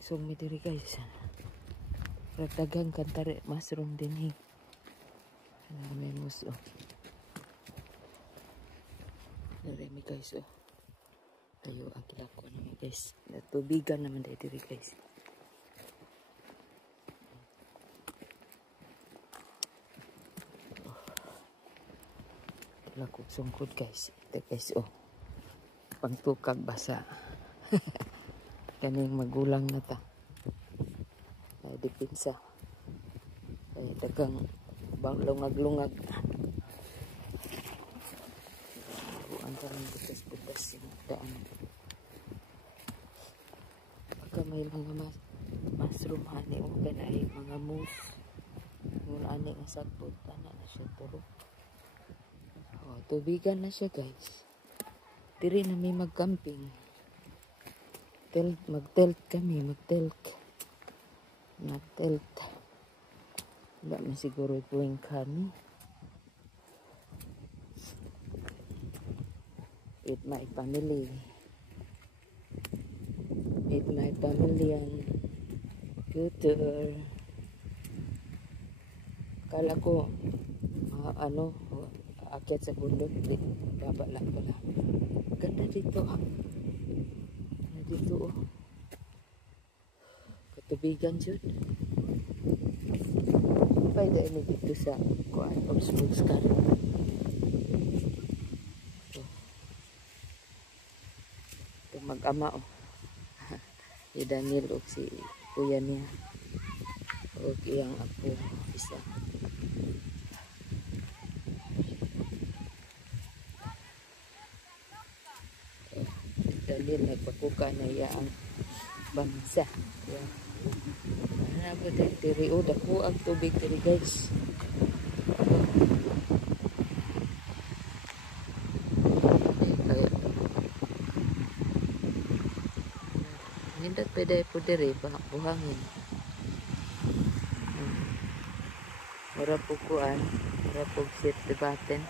So may diri guys. Dagang kantare mushroom din may muso. Naremi guys ayo agila ko naman guys. Natubigan naman diri guys. Lakog sungkod guys. Ito guys pangtukag basa. Kaning magulang na ta. Ay dipinsa. Ay dagang lungag-lungag. Buang karang butas-butas yung daan. Pagka may mga mushroom hani o ganay mga moose. Yung ani nga sagbot na siya turok. Tubigan na siya guys. Diri na may mag-camping. Mag-telt kami. Mag-telt. Wala na siguro ikuing kami. With my family. With my family and scooter. Kala ko akyat sa bundok, baba lang pala. Ganda dito Ganda dito Katubigan dyan. Pwede ini dito sa kuan of sports car. Ito mag-ama si Daniel o si kuya niya. O iyang ako isa. Dahil nagpakuka na ang bangsa. Ano ba diri dako ang tubig diri guys. Nindot pwede po diri buhangin. Mura po kuan, mura po safety button.